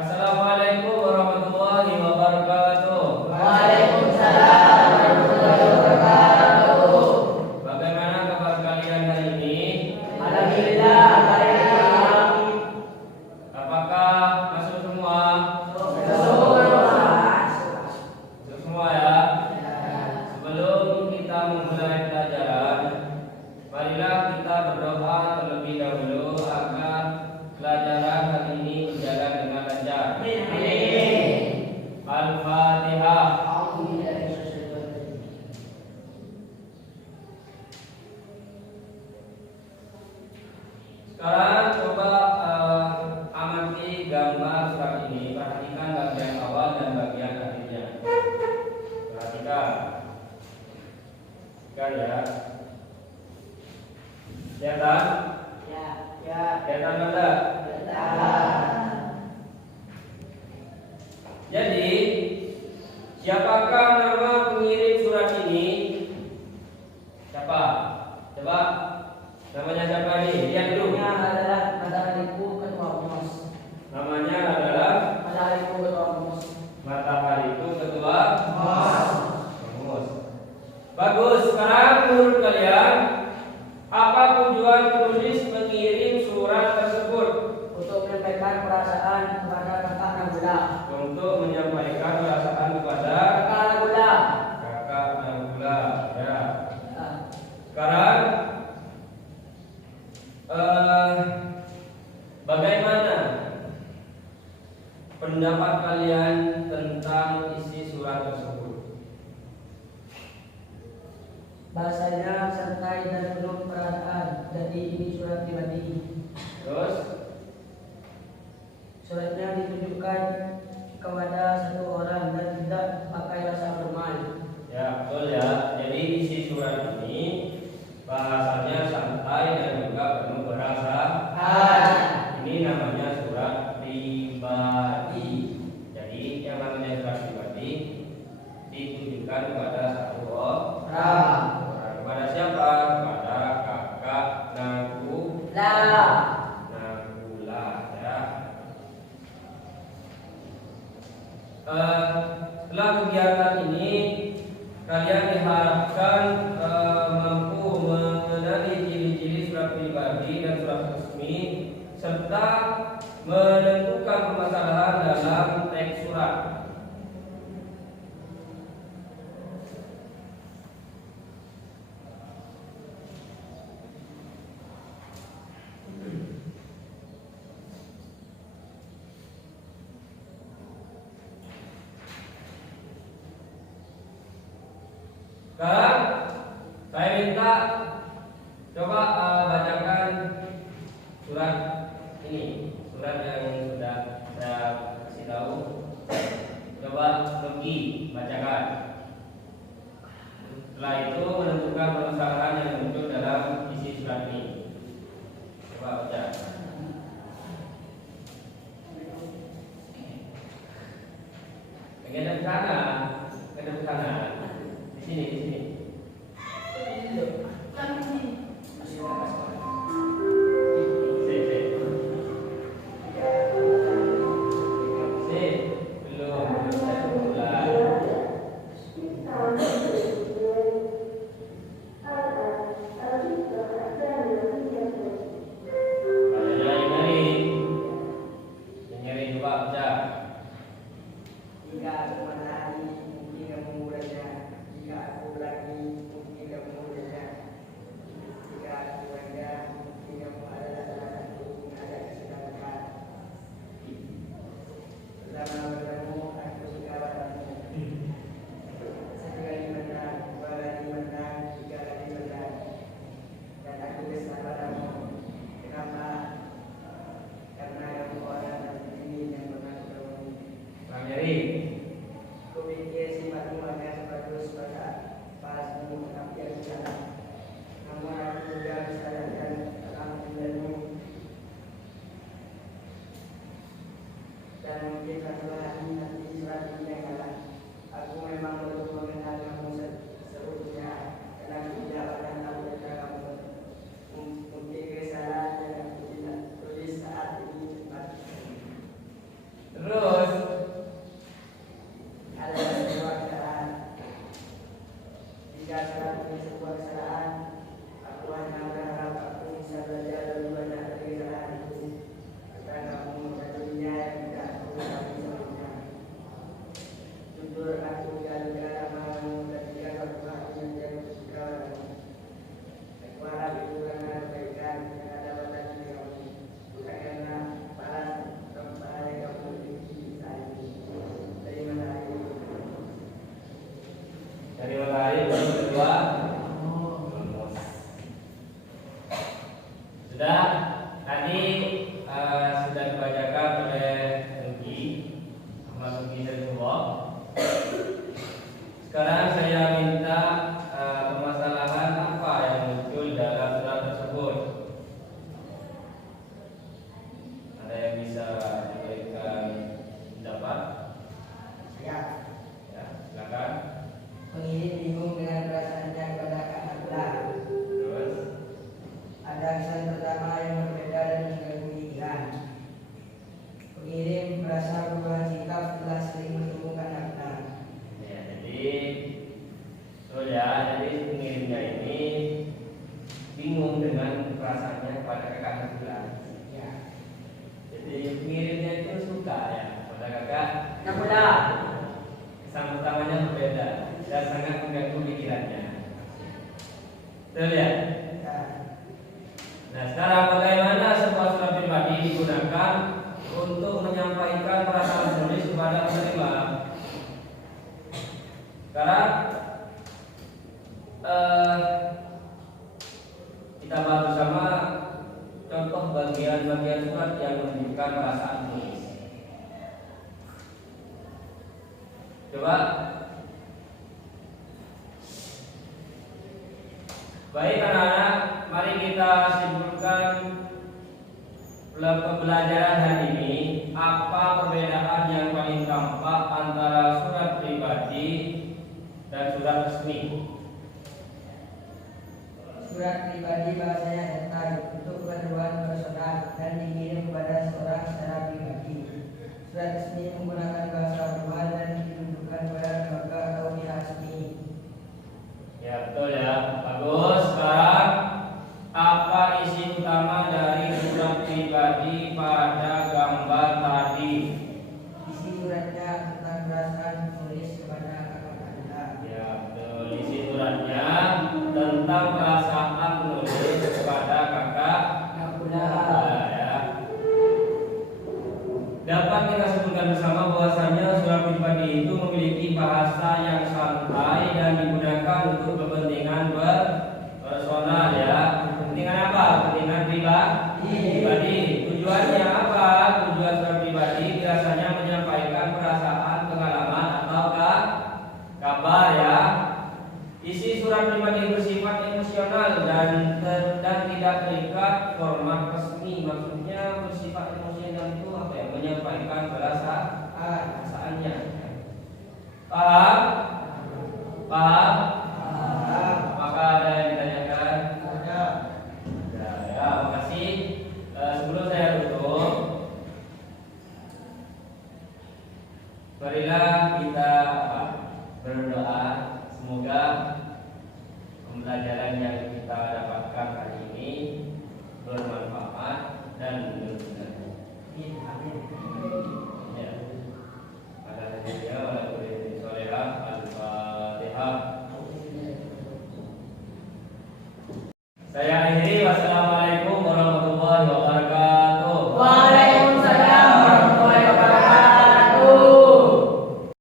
Assalamualaikum warahmatullahi wabarakatuh. Waalaikumsalam warahmatullahi wabarakatuh. Bagaimana kabar kalian hari ini? Alhamdulillah baik. Apakah masuk semua? Masuk semua ya. Sebelum kita memulai pelajaran, marilah kita berdoa terlebih dahulu agar pelajaran hari ini berjalan dengan lancar. Amin. Al-Fatihah. Sekarang coba amati gambar surat ini. Perhatikan bagian awal dan bagian akhirnya. Perhatikan. Perhatikan ya. Kelihatan? Ya. Kelihatan enggak? Jadi, siapakah nama pengirim surat ini? Siapa? Coba. Namanya siapa ini? Lihat dulu. Namanya adalah Matahariku Ketua Pengurus. Namanya adalah Matahariku Ketua Pengurus. Matahariku Ketua Pengurus. Bagus. Sekarang menurut kalian, apa tujuan penulis mengirim surat tersebut? Untuk menyampaikan perasaan kepada kakak Nabila. Untuk menyampaikan perasaan kepada Kakak Nabila. kakak Nabila. Ya. Sekarang bagaimana pendapat kalian tentang isi surat tersebut? Bahasanya santai dan penuh perasaan. Jadi ini surat pribadi. Terus Suratnya ditujukan kepada satu orang dan tidak pakai rasa bermain. ya, betul ya. Jadi isi surat ini bahasanya santai dan juga penuh perasaan. Ini namanya surat pribadi. Jadi yang namanya surat pribadi ditujukan kepada satu orang. Kepada siapa? Kepada kakak Nabila ya. Setelah kegiatan ini kalian diharapkan mampu mengenali ciri-ciri surat pribadi dan surat resmi serta menentukan permasalahan dalam teks surat. Sekarang saya minta coba bacakan surat ini, surat yang sudah saya kasih tahu. Coba pergi bacakan. Setelah itu menentukan permasalahan yang muncul dalam isi surat ini. Coba baca. Menghadap kanan, menghadap kanan. Di sini, di sini. Jika aku matahari, mungkin kamu mudahnya. Jika aku lagi, mungkin kamu mudahnya. Jika aku wajah, mungkin kamu adalah salah satu yang ada kesedangkan. Pertama bertemu, aku suka padamu. Satu kali menang, dua kali menang, tiga kali menang. Dan aku kesal padamu. Kenapa? Karena kamu orang dan ini yang pernah bertemu. Bang Yeri. Kupikir sifatmu hanya sebagus pada pasmu, tapi aku salah. Namun aku juga bisa dan akan menjadimu. Dan mungkin satu hari nanti surat ini yang kalah. Aku memang belum mengenal kamu seutuhnya, karena aku tidak pernah tahu tentang kamu. Mungkin kesalahan yang aku tidak tulis saat ini cepat. Terus Baik anak-anak, mari kita simpulkan pembelajaran hari ini. Apa perbedaan yang paling tampak antara surat pribadi dan surat resmi? Surat pribadi bahasanya daftar untuk keperluan personal dan dikirim kepada seorang secara pribadi. Surat resmi menggunakan bahasa formal dan ditujukan kepada lembaga atau pihak resmi. Ya betul ya, bagus. Sekarang apa isi utama dari surat pribadi pada gambar tadi? Isi suratnya tentang perasaan tulis kepada kakak Anda. Ya betul, isi suratnya tentang perasaan menulis kepada kakak Anda. ya. Dapat kita sebutkan bersama bahwasanya surat pribadi itu memiliki bahasa yang santai dan digunakan untuk kepentingan personal ya. Kepentingan apa? Kepentingan pribadi. Tujuannya apa? Tujuan surat pribadi biasanya menyampaikan perasaan, pengalaman atau kabar ya. Isi surat pribadi bersifat emosional dan tidak terikat format resmi. Maksudnya bersifat emosional itu apa ya? Menyampaikan perasaannya. Paham? Paham? Maka ada yang ditanyakan? Ada. Ya, makasih. Sebelum saya tutup, marilah kita berdoa. Semoga pembelajaran yang kita dapatkan hari ini bermanfaat dan berguna. Ya. Pada saja walaupun solehah al-fatihah. Saya akhiri. Wassalamualaikum.